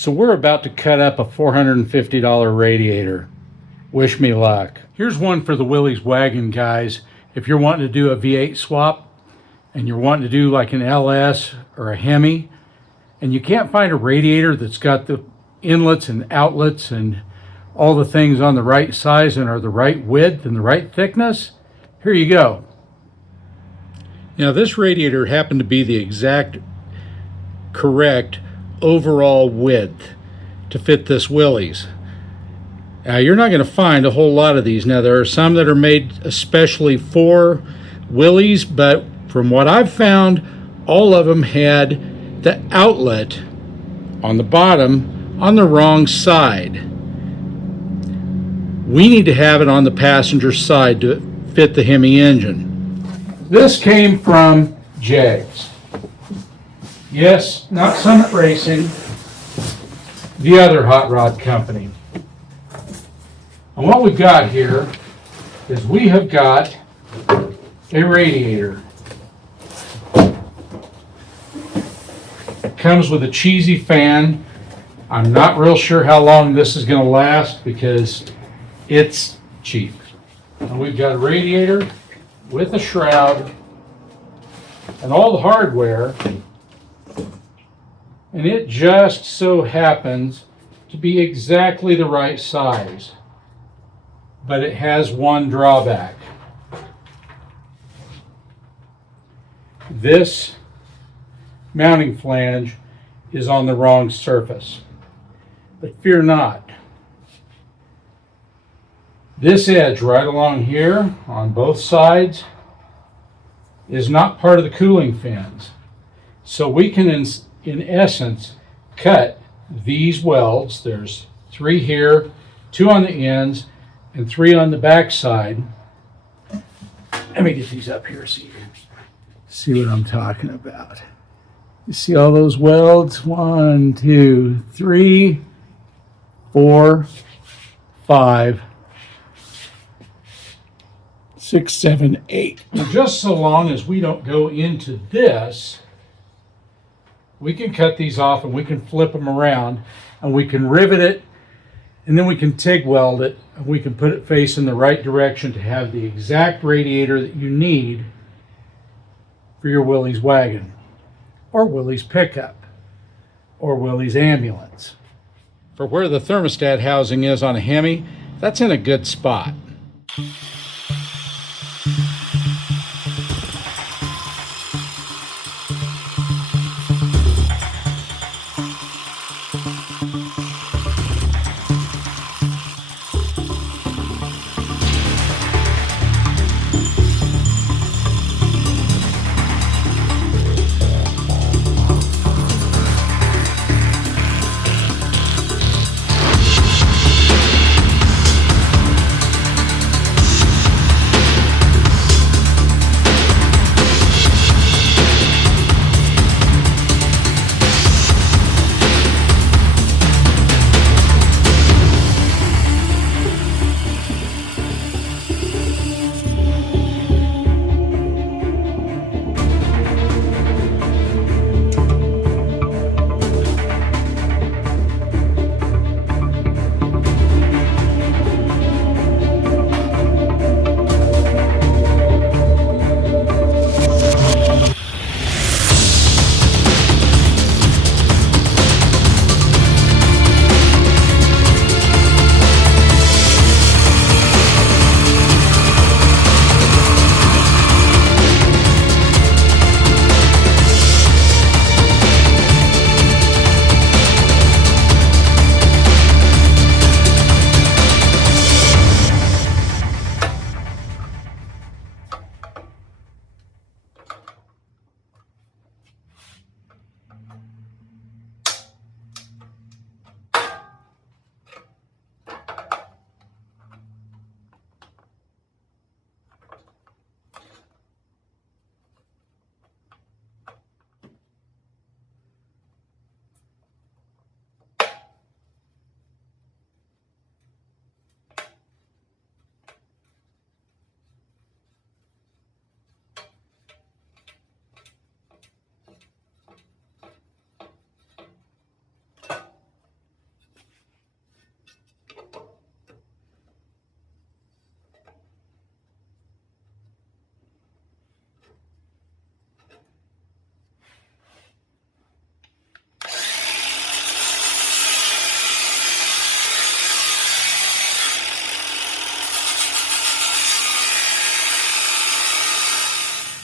So we're about to cut up a $450 radiator. Wish me luck. Here's one for the Willy's wagon guys. If you're wanting to do a V8 swap and you're wanting to do like an LS or a Hemi and you can't find a radiator that's got the inlets and outlets and all the things on the right size and are the right width and the right thickness, here you go. Now this radiator happened to be the exact correct overall width to fit this Willy's. Now you're not going to find a whole lot of these. Now there are some that are made especially for Willy's, but from what I've found, all of them had the outlet on the bottom on the wrong side. We need to have it on the passenger side to fit the Hemi engine. This came from Jegs. Yes, not Summit Racing, the other hot rod company. And what we've got here is we have got a radiator. It comes with a cheesy fan. I'm not real sure how long this is going to last because it's cheap. And we've got a radiator with a shroud and all the hardware. And it just so happens to be exactly the right size. But it has one drawback. This mounting flange is on the wrong surface. But fear not. This edge right along here on both sides is not part of the cooling fins. So we can in essence cut these welds. There's 3 here, 2 on the ends, and 3 on the back side. Let me get these up here so you can see what I'm talking about. You see all those welds? 1, 2, 3, 4, 5, 6, 7, 8. Now, just so long as we don't go into this, we can cut these off and we can flip them around and we can rivet it and then we can TIG weld it and we can put it facing the right direction to have the exact radiator that you need for your Willy's wagon or Willy's pickup or Willy's ambulance. For where the thermostat housing is on a Hemi, that's in a good spot.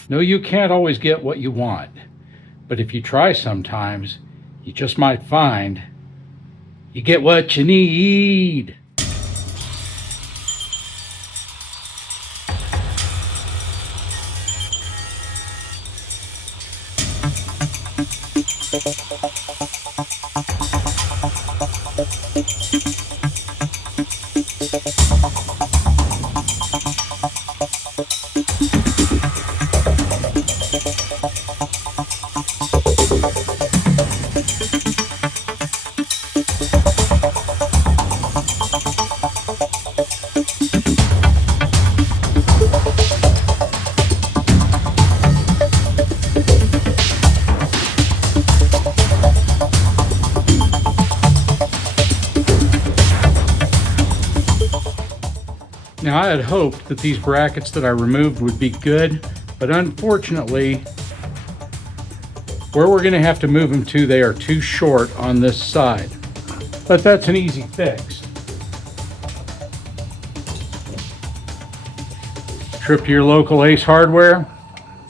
No, you can't always get what you want, but if you try sometimes, you just might find you get what you need. Now, I had hoped that these brackets that I removed would be good, but unfortunately, where we're going to have to move them to, they are too short on this side. But that's an easy fix. Trip to your local Ace Hardware,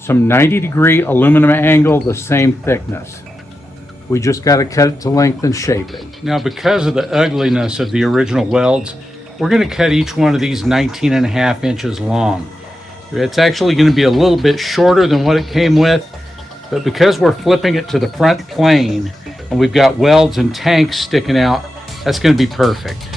some 90-degree aluminum angle, the same thickness. We just got to cut it to length and shape it. Now, because of the ugliness of the original welds, we're going to cut each one of these 19.5 inches long. It's actually going to be a little bit shorter than what it came with, but because we're flipping it to the front plane and we've got welds and tanks sticking out, that's going to be perfect.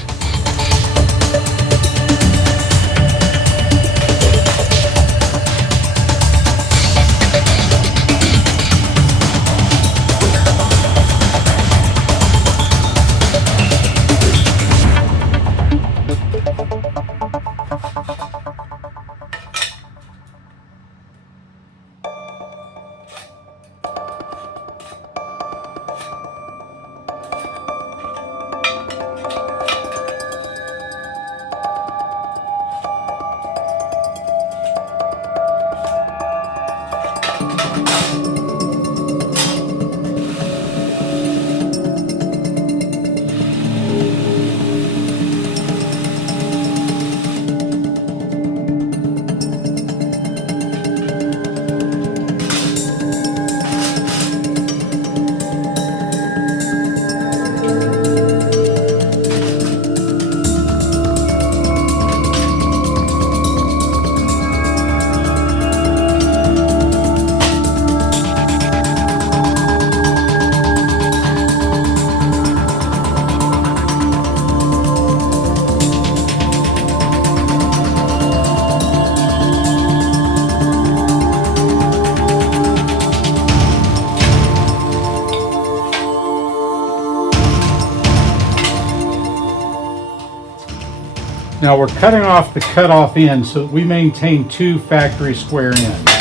Now we're cutting off the cutoff end so that we maintain 2 factory square ends.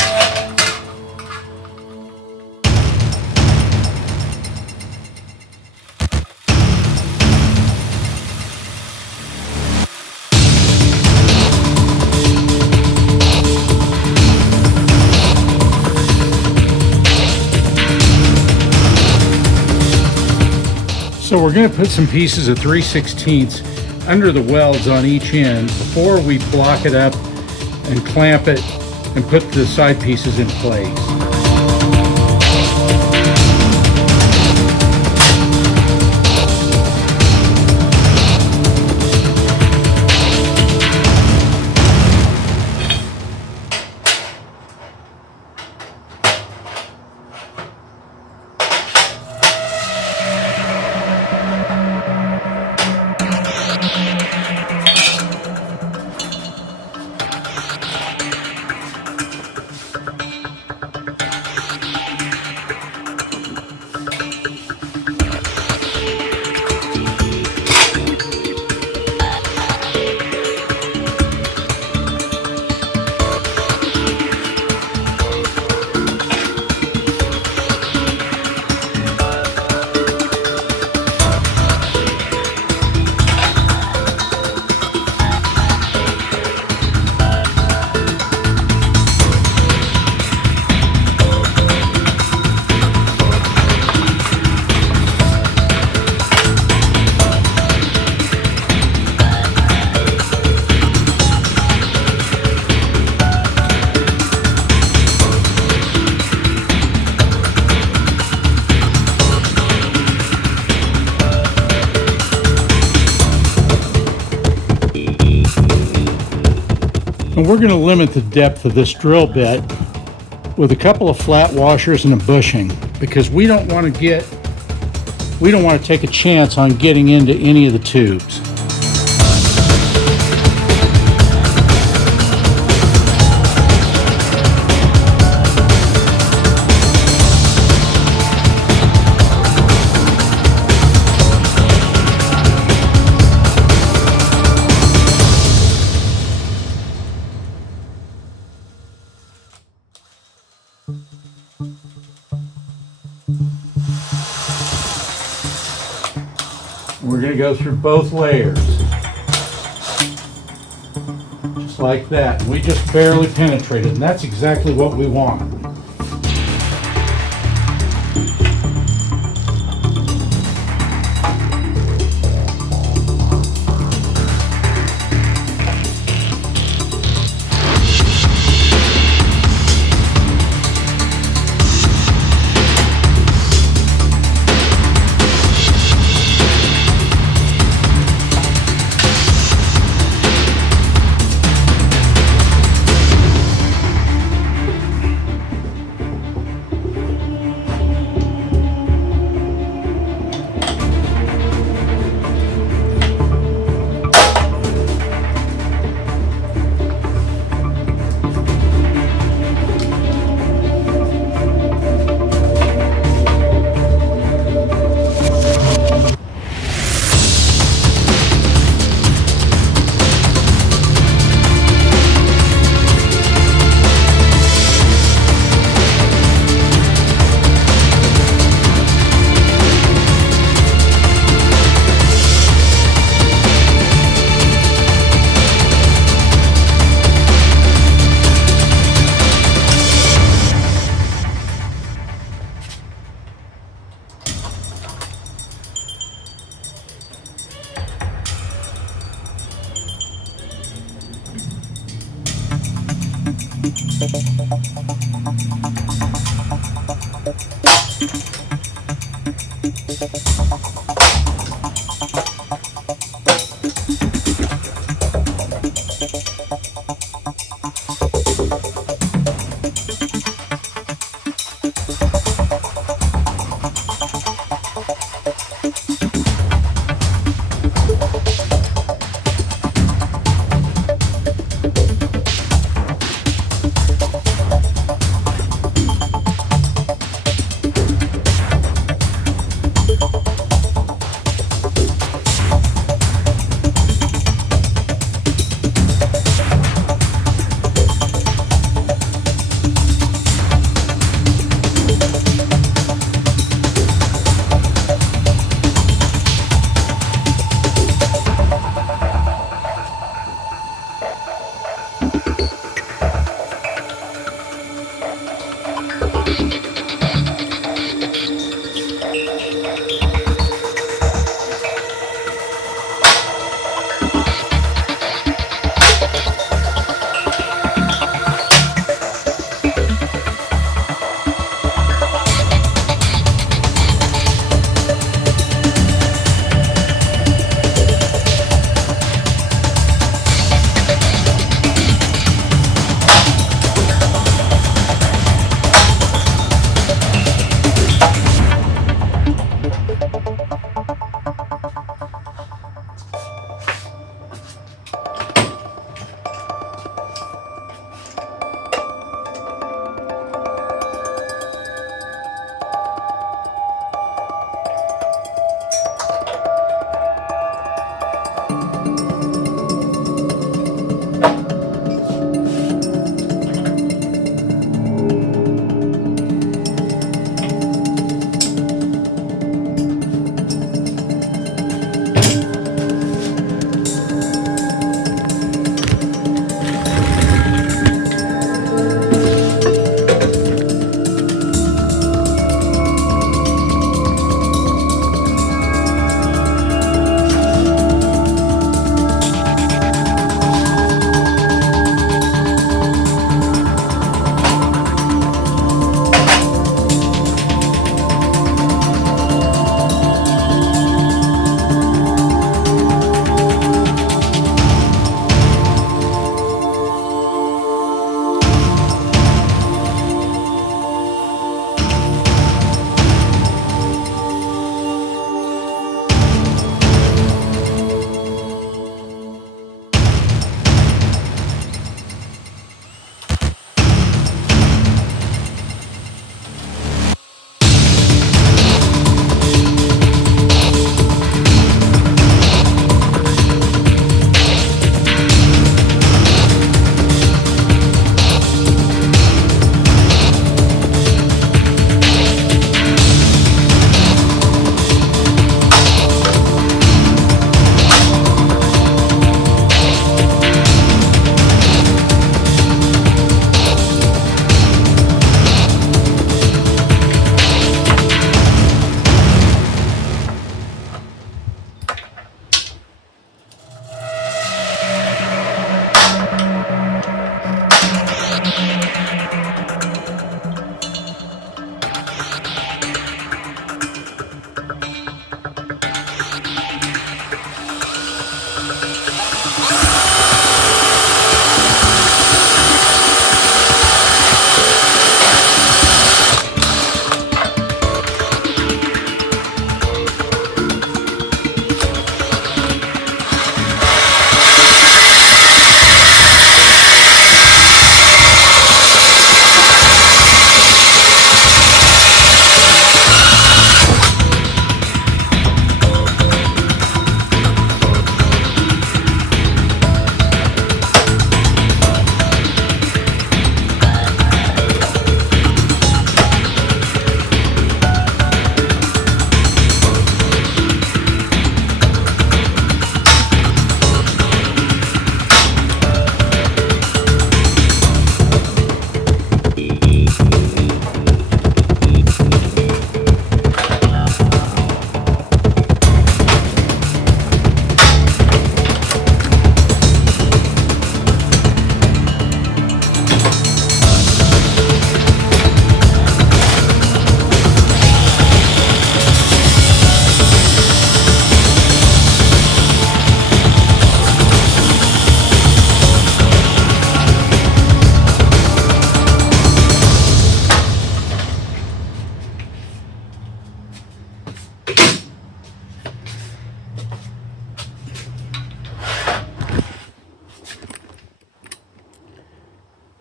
So we're going to put some pieces of 3/16 under the welds on each end before we block it up and clamp it and put the side pieces in place. And we're going to limit the depth of this drill bit with a couple of flat washers and a bushing, because we don't want to take a chance on getting into any of the tubes. We're going to go through both layers, just like that. We just barely penetrated, and that's exactly what we want.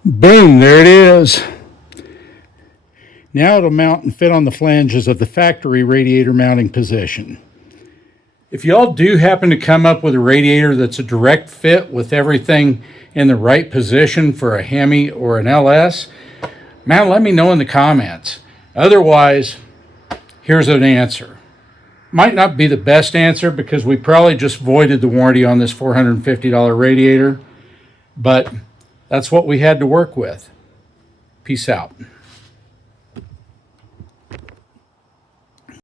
Boom, there it is. Now it'll mount and fit on the flanges of the factory radiator mounting position. If y'all do happen to come up with a radiator that's a direct fit with everything in the right position for a Hemi or an LS, man, let me know in the comments. Otherwise, here's an answer. Might not be the best answer because we probably just voided the warranty on this $450 radiator, but that's what we had to work with. Peace out.